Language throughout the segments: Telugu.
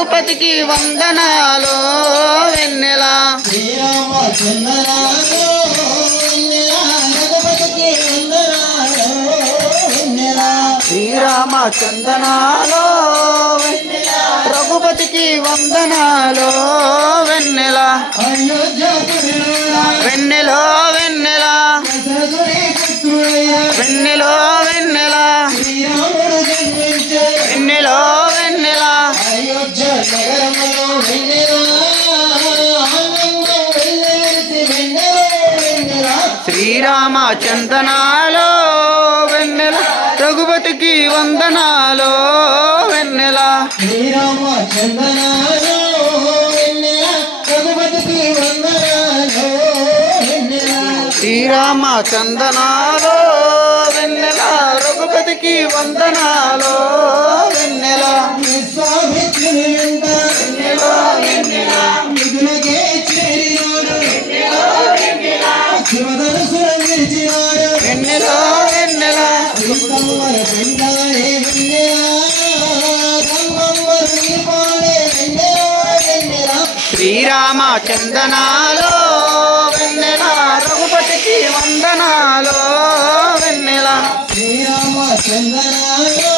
రఘుపతికి వందనాలు వెన్నెల. శ్రీరామ చందనాలు రఘుపతికి వందనాలు శ్రీరామ చందనాలు రఘుపతికి వెన్నెలో. వెన్నెల వెన్నెల శ్రీరామ చందనాలు వెన్నెల రఘుపతికి వందనాలు వెన్నెల. శ్రీరామ చందనాలు వెన్నెల రఘుపతికి వందనాలు వెన్నెల. శ్రీరామ చందనాలు వెన్నెల రఘుపతికి వందనాలు వెన్నెల. వెన్నెల శ్రీరామ చందనాలో వెన్నెల రఘుపతికి వందనాలో వెన్నెల. శ్రీరామ చందనాలో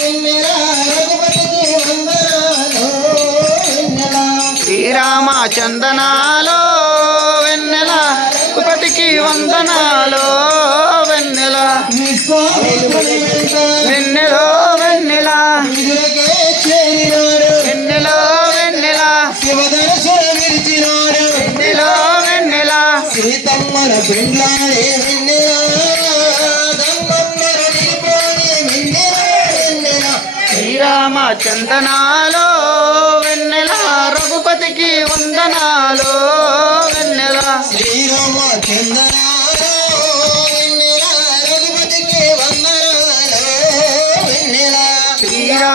వెన్నెల రఘుపతికి వందనాలు వెన్నెల శ్రీరామ చందనాలు వెన్నెల రఘుపతికి వందనాలు వెన్నెలో వెన్నెల. వెన్నెలో వెన్నెల. శివధనుసును విరిచినాడు వెన్నెలో వెన్నెల. పెండ్లాడే వెన్నెల శ్రీరామ చందనాలో వెన్నెల. రఘుపతికి వందనాలో వెన్నెల. శ్రీరామ చందనా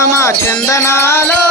రామ చందనాలో